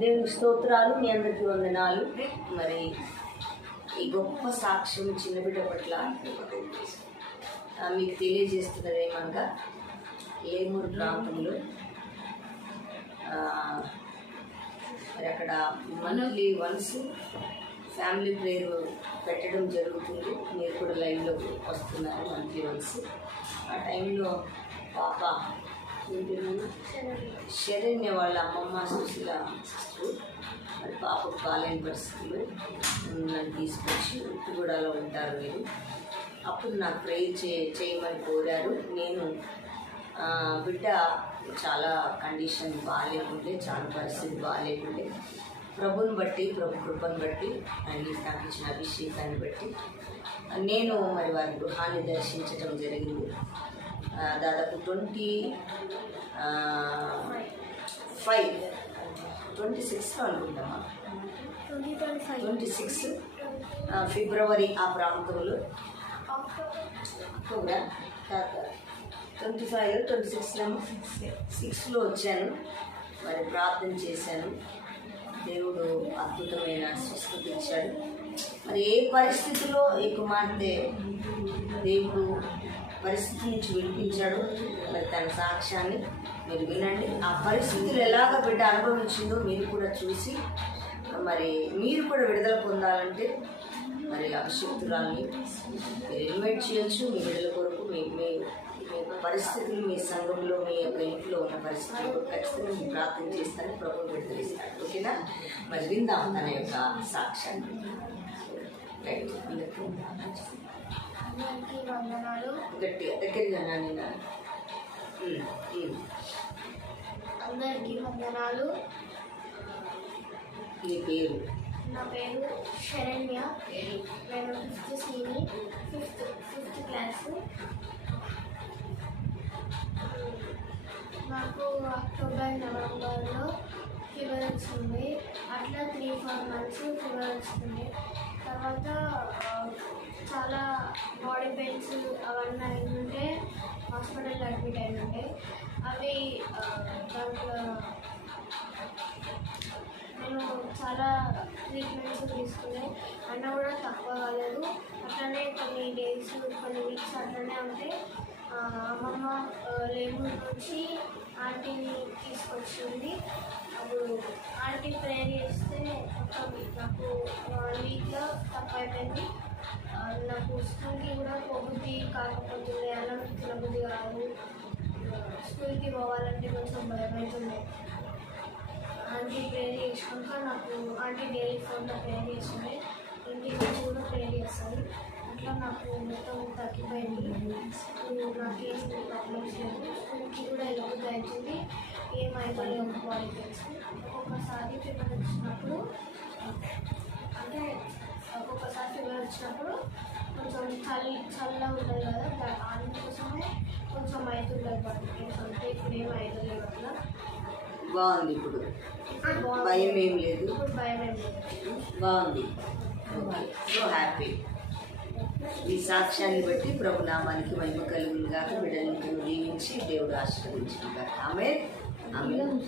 దేవుని స్తోత్రాలు, మీ అందరికీ వందనాలు. మరి ఈ గొప్ప సాక్ష్యం చిన్న బిడ్డ పట్ల మీకు తెలియజేస్తున్నది ఏమనగా, ఏమూరు ప్రాంతంలో మరి అక్కడ మంత్లీ వన్స్ ఫ్యామిలీ ప్రేయర్ పెట్టడం జరుగుతుంది. మీరు కూడా లైవ్లో వస్తున్నారు మంత్లీ వన్స్. ఆ టైంలో పాప శరణ్య వాళ్ళ అమ్మమ్మ సుశీల సిస్టర్ మరి పాపకు కాలేని పరిస్థితులు నన్ను తీసుకొచ్చి ఉప్పుగూడలో ఉంటారు వీరు. అప్పుడు నాకు ప్రేయర్ చేయమని కోరారు. నేను బిడ్డ చాలా కండిషన్ బాగాలేకుండే, చాలా పరిస్థితి బాగాలేకుండే, ప్రభుని బట్టి, ప్రభు కృపను బట్టి, ఆయన నాకు ఇచ్చిన అభిషేకాన్ని బట్టి నేను మరి వారి గృహాన్ని దర్శించడం జరిగింది. దాదాపు 26 అనుకుంటామా, 26 ఫిబ్రవరి ఆ ప్రాంతంలో, అక్టోబర్ 25 26లో వచ్చాను. మరి ప్రార్థన చేశాను. దేవుడు అద్భుతమైన స్వస్థత ఇచ్చాడు. మరి ఏ పరిస్థితిలో ఈ కుమార్తె దేవుడు పరిస్థితి నుంచి విడిపించాడు, మరి తన సాక్ష్యాన్ని మీరు వినండి. ఆ పరిస్థితులు ఎలాగ బిడ్డ అనుభవించిందో మీరు కూడా చూసి మరి మీరు కూడా విడుదల పొందాలంటే మరి అభిషేక్తురాల్ని మీరు ఇన్వైట్ చేయొచ్చు. మీ బిడ్డల కొరకు మీ పరిస్థితులు, మీ సంఘంలో, మీ యొక్క ఇంట్లో ఉన్న పరిస్థితులు ఖచ్చితంగా మీరు ప్రార్థన చేస్తారని ప్రభువు విడుదలిస్తాడు. ఓకేనా? మరి విందాం తన యొక్క సాక్ష్యాన్ని. గట్టిగా దగ్గరగా నేను అందరికీ వందనాలు. నీ పేరు? నా పేరు శరణ్య. నేను 5th శ్రేణి, 5th క్లాసు. నాకు అక్టోబర్, నవంబర్లో ఫీవర్ వచ్చింది. అట్లా 3-4 months ఫీవర్ వచ్చింది. తర్వాత చాలా బాడీ పెయిన్స్ అవన్నీ అయినుంటే హాస్పిటల్లో అడ్మిట్ అయినుంటే అవి దాంట్లో నేను చాలా ట్రీట్మెంట్స్ తీసుకునే అయినా కూడా తక్కువ కాలేదు. అట్లనే కొన్ని డేస్, కొన్ని వీక్స్ అట్లనే ఉంటే అమ్మమ్మ లేబర్ నుంచి ఆంటీని తీసుకొచ్చింది. అప్పుడు ఆంటీ ప్రేయర్ చేస్తే నాకు 1 వీక్లో తక్కువ అయిపోయింది. నాకు స్కూల్కి కూడా పోబుద్ధి కాకపోతుంది, అన్నం తినబుద్ధి కాదు. స్కూల్కి పోవాలంటే కొంచెం భయమవుతుంది. ఆంటీ ప్రేయర్ చేసినాక నాకు ఆంటీ డైలీ ఫోన్లో ప్రేయర్ చేస్తుంది, ఇంటి నుంచి కూడా ప్రేయర్ చేస్తుంది. అట్లా నాకు మొత్తం తగ్గిపోయింది. నాకేం ప్రాబ్లమ్స్ లేదు. స్కూల్కి కూడా వెళ్ళబుద్ధి అవుతుంది, ఏమైపోలేదు బాడీ పెయిన్స్. ఒక్కొక్కసారి ఫీవర్ వచ్చినప్పుడు అంటే ఒక్కొక్కసారి ఫీవర్ వచ్చినప్పుడు కొంచెం చల్లగా ఉంటుంది కదా, అందుకోసమే కొంచెం అవుతుంది బాడీ పెయిన్స్. అంటే ఇప్పుడు ఏం అవుతలేదు అట్లా. బాగుంది. ఇప్పుడు భయం ఏం లేదు. ఇప్పుడు భయం ఏం లేదు. బాగుంది. So happy. ఈ సాక్ష్యాన్ని బట్టి ప్రభు నామానికి మహిమ కలుగును గాక. బిడ్డలను దీవించి దేవుడు ఆశీర్వదించును గాక. ఆమేన్. ఆమేన్.